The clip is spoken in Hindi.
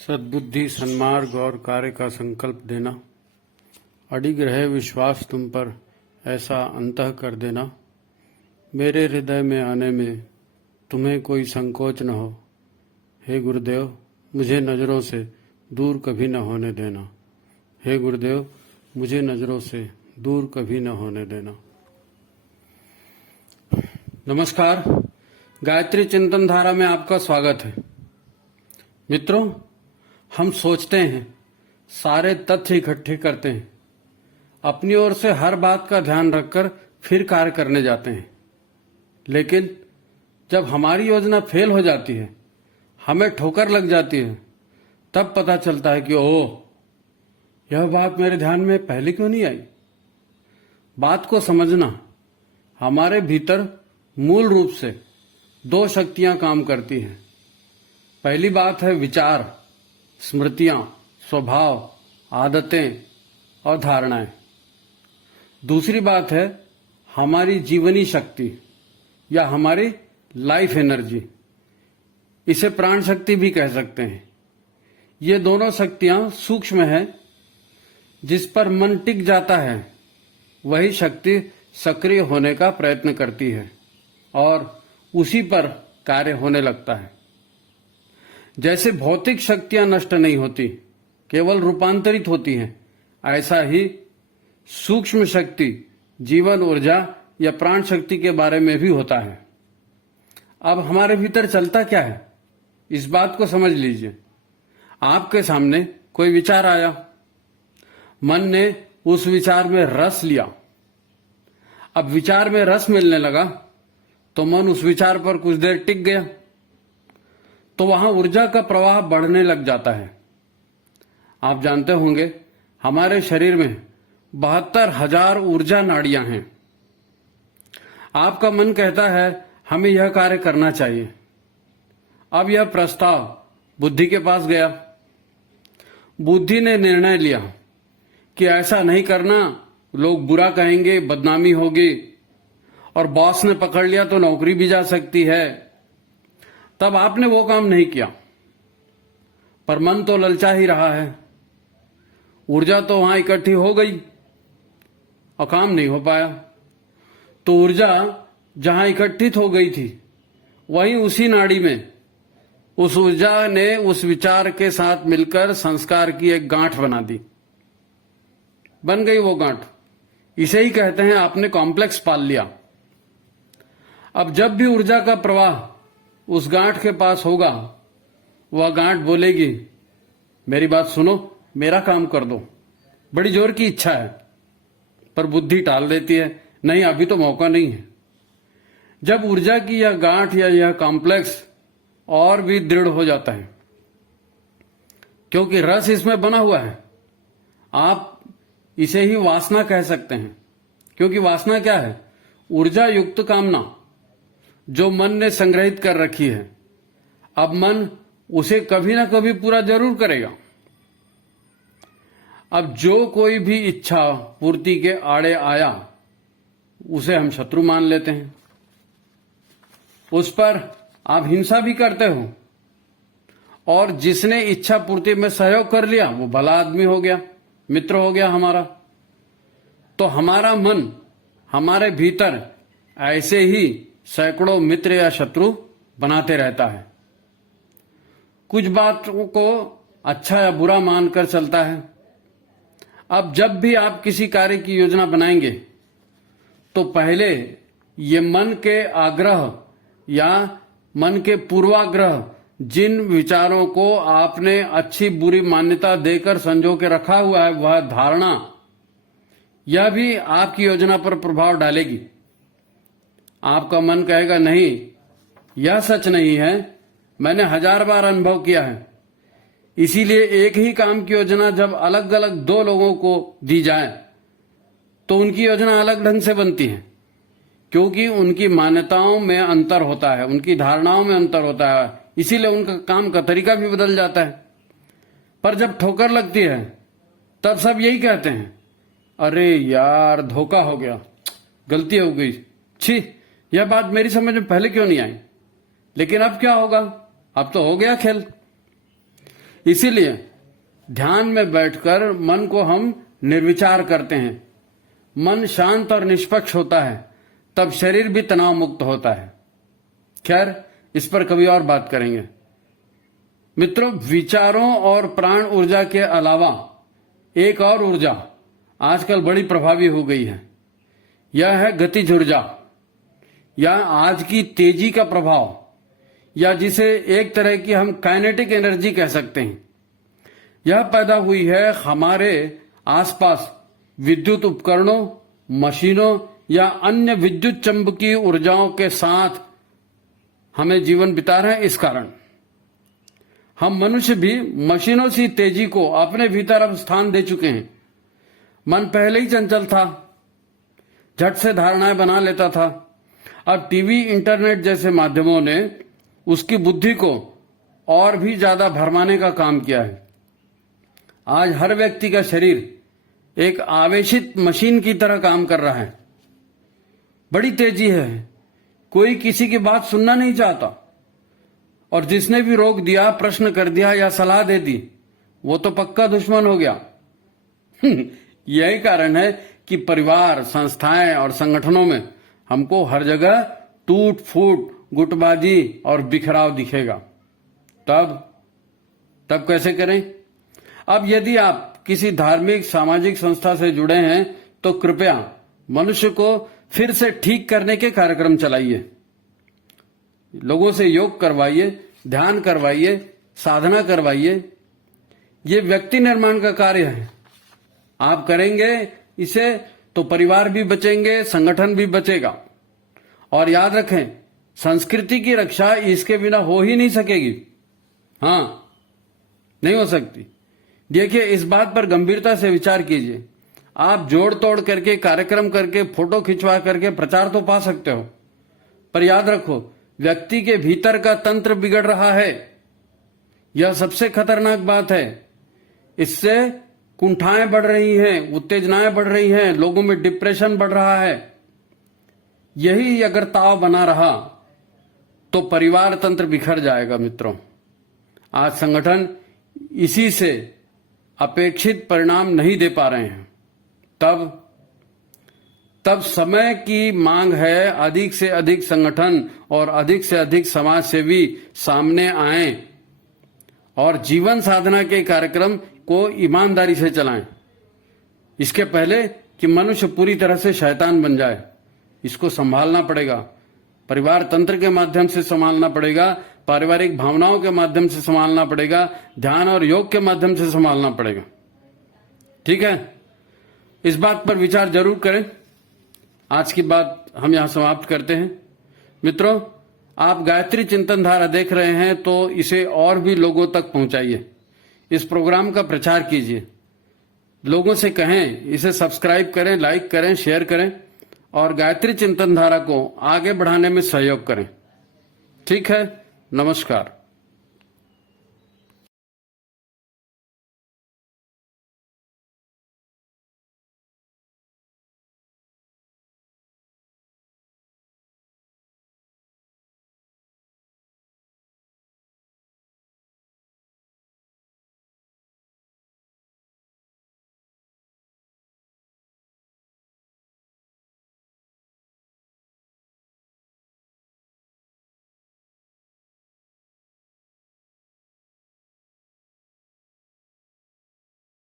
सद्बुद्धि, सन्मार्ग और कार्य का संकल्प देना, अडिग रहे विश्वास तुम पर, ऐसा अंतः कर देना। मेरे हृदय में आने में तुम्हें कोई संकोच न हो। हे गुरुदेव, मुझे नज़रों से दूर कभी न होने देना। हे गुरुदेव, मुझे नज़रों से दूर कभी न होने देना। नमस्कार, गायत्री चिंतन धारा में आपका स्वागत है। मित्रों, हम सोचते हैं, सारे तथ्य इकट्ठे करते हैं, अपनी ओर से हर बात का ध्यान रखकर फिर कार्य करने जाते हैं। लेकिन जब हमारी योजना फेल हो जाती है, हमें ठोकर लग जाती है, तब पता चलता है कि ओह, यह बात मेरे ध्यान में पहले क्यों नहीं आई। बात को समझना, हमारे भीतर मूल रूप से दो शक्तियां काम करती हैं। पहली बात है विचार, स्मृतियां, स्वभाव, आदतें और धारणाएं। दूसरी बात है हमारी जीवनी शक्ति या हमारी लाइफ एनर्जी। इसे प्राण शक्ति भी कह सकते हैं। ये दोनों शक्तियां सूक्ष्म हैं। जिस पर मन टिक जाता है, वही शक्ति सक्रिय होने का प्रयत्न करती है और उसी पर कार्य होने लगता है। जैसे भौतिक शक्तियां नष्ट नहीं होती, केवल रूपांतरित होती हैं, ऐसा ही सूक्ष्म शक्ति, जीवन ऊर्जा या प्राण शक्ति के बारे में भी होता है। अब हमारे भीतर चलता क्या है, इस बात को समझ लीजिए। आपके सामने कोई विचार आया, मन ने उस विचार में रस लिया। अब विचार में रस मिलने लगा तो मन उस विचार पर कुछ देर टिक गया, तो वहां ऊर्जा का प्रवाह बढ़ने लग जाता है। आप जानते होंगे, हमारे शरीर में 72,000 ऊर्जा नाड़ियां हैं। आपका मन कहता है हमें यह कार्य करना चाहिए। अब यह प्रस्ताव बुद्धि के पास गया। बुद्धि ने निर्णय लिया कि ऐसा नहीं करना, लोग बुरा कहेंगे, बदनामी होगी, और बॉस ने पकड़ लिया तो नौकरी भी जा सकती है। तब आपने वो काम नहीं किया, पर मन तो ललचा ही रहा है। ऊर्जा तो वहां इकट्ठी हो गई और काम नहीं हो पाया। तो ऊर्जा जहां इकट्ठित हो गई थी, वहीं उसी नाड़ी में उस ऊर्जा ने उस विचार के साथ मिलकर संस्कार की एक गांठ बना दी। बन गई वो गांठ। इसे ही कहते हैं आपने कॉम्प्लेक्स पाल लिया। अब जब भी ऊर्जा का प्रवाह उस गांठ के पास होगा, वह गांठ बोलेगी, मेरी बात सुनो, मेरा काम कर दो। बड़ी जोर की इच्छा है, पर बुद्धि टाल देती है, नहीं अभी तो मौका नहीं है। जब ऊर्जा की यह गांठ या यह कॉम्प्लेक्स और भी दृढ़ हो जाता है, क्योंकि रस इसमें बना हुआ है। आप इसे ही वासना कह सकते हैं, क्योंकि वासना क्या है? ऊर्जा युक्त कामना जो मन ने संग्रहित कर रखी है। अब मन उसे कभी ना कभी पूरा जरूर करेगा। अब जो कोई भी इच्छा पूर्ति के आड़े आया, उसे हम शत्रु मान लेते हैं। उस पर आप हिंसा भी करते हो, और जिसने इच्छा पूर्ति में सहयोग कर लिया, वो भला आदमी हो गया, मित्र हो गया हमारा। तो हमारा मन हमारे भीतर ऐसे ही सैकड़ों मित्र या शत्रु बनाते रहता है। कुछ बातों को अच्छा या बुरा मानकर चलता है। अब जब भी आप किसी कार्य की योजना बनाएंगे, तो पहले ये मन के आग्रह या मन के पूर्वाग्रह, जिन विचारों को आपने अच्छी बुरी मान्यता देकर संजो के रखा हुआ है, वह धारणा, यह भी आपकी योजना पर प्रभाव डालेगी। आपका मन कहेगा, नहीं, यह सच नहीं है, मैंने 1000 बार अनुभव किया है। इसीलिए एक ही काम की योजना जब अलग अलग दो लोगों को दी जाए, तो उनकी योजना अलग ढंग से बनती है, क्योंकि उनकी मान्यताओं में अंतर होता है, उनकी धारणाओं में अंतर होता है। इसीलिए उनका काम का तरीका भी बदल जाता है। पर जब ठोकर लगती है, तब सब यही कहते हैं, अरे यार, धोखा हो गया, गलती हो गई, छी, यह बात मेरी समझ में पहले क्यों नहीं आई। लेकिन अब क्या होगा? अब तो हो गया खेल। इसीलिए ध्यान में बैठकर मन को हम निर्विचार करते हैं। मन शांत और निष्पक्ष होता है, तब शरीर भी तनाव मुक्त होता है। खैर, इस पर कभी और बात करेंगे। मित्रों, विचारों और प्राण ऊर्जा के अलावा एक और ऊर्जा आजकल बड़ी प्रभावी हो गई है। यह है गतिज ऊर्जा, या आज की तेजी का प्रभाव, या जिसे एक तरह की हम काइनेटिक एनर्जी कह सकते हैं। यह पैदा हुई है हमारे आसपास विद्युत उपकरणों, मशीनों या अन्य विद्युत चुंबकीय ऊर्जाओं के साथ हमें जीवन बिता रहे हैं। इस कारण हम मनुष्य भी मशीनों सी तेजी को अपने भीतर अब स्थान दे चुके हैं। मन पहले ही चंचल था, झट से धारणाएं बना लेता था। अब टीवी, इंटरनेट जैसे माध्यमों ने उसकी बुद्धि को और भी ज्यादा भरमाने का काम किया है। आज हर व्यक्ति का शरीर एक आवेशित मशीन की तरह काम कर रहा है। बड़ी तेजी है, कोई किसी की बात सुनना नहीं चाहता, और जिसने भी रोक दिया, प्रश्न कर दिया या सलाह दे दी, वो तो पक्का दुश्मन हो गया। यही कारण है कि परिवार, संस्थाएं और संगठनों में हमको हर जगह टूट फूट, गुटबाजी और बिखराव दिखेगा। तब कैसे करें? अब यदि आप किसी धार्मिक, सामाजिक संस्था से जुड़े हैं तो कृपया मनुष्य को फिर से ठीक करने के कार्यक्रम चलाइए। लोगों से योग करवाइए, ध्यान करवाइए, साधना करवाइए। ये व्यक्ति निर्माण का कार्य है। आप करेंगे इसे तो परिवार भी बचेंगे, संगठन भी बचेगा। और याद रखें, संस्कृति की रक्षा इसके बिना हो ही नहीं सकेगी। हाँ, नहीं हो सकती। देखिए, इस बात पर गंभीरता से विचार कीजिए। आप जोड़ तोड़ करके, कार्यक्रम करके, फोटो खिंचवा करके प्रचार तो पा सकते हो, पर याद रखो, व्यक्ति के भीतर का तंत्र बिगड़ रहा है। यह सबसे खतरनाक बात है। इससे कुंठाएं बढ़ रही हैं, उत्तेजनाएं बढ़ रही हैं, लोगों में डिप्रेशन बढ़ रहा है। यही अगर ताव बना रहा तो परिवार तंत्र बिखर जाएगा। मित्रों, आज संगठन इसी से अपेक्षित परिणाम नहीं दे पा रहे हैं। तब समय की मांग है, अधिक से अधिक संगठन और अधिक से अधिक समाज सेवी सामने आएं और जीवन साधना के कार्यक्रम को ईमानदारी से चलाएं। इसके पहले कि मनुष्य पूरी तरह से शैतान बन जाए। इसको संभालना पड़ेगा, परिवार तंत्र के माध्यम से संभालना पड़ेगा, पारिवारिक भावनाओं के माध्यम से संभालना पड़ेगा, ध्यान और योग के माध्यम से संभालना पड़ेगा। ठीक है, इस बात पर विचार जरूर करें। आज की बात हम यहां समाप्त करते हैं। मित्रों, आप गायत्री चिंतन धारा देख रहे हैं तो इसे और भी लोगों तक पहुंचाइए। इस प्रोग्राम का प्रचार कीजिए, लोगों से कहें, इसे सब्सक्राइब करें, लाइक करें, शेयर करें और गायत्री चिंतन धारा को आगे बढ़ाने में सहयोग करें। ठीक है, नमस्कार।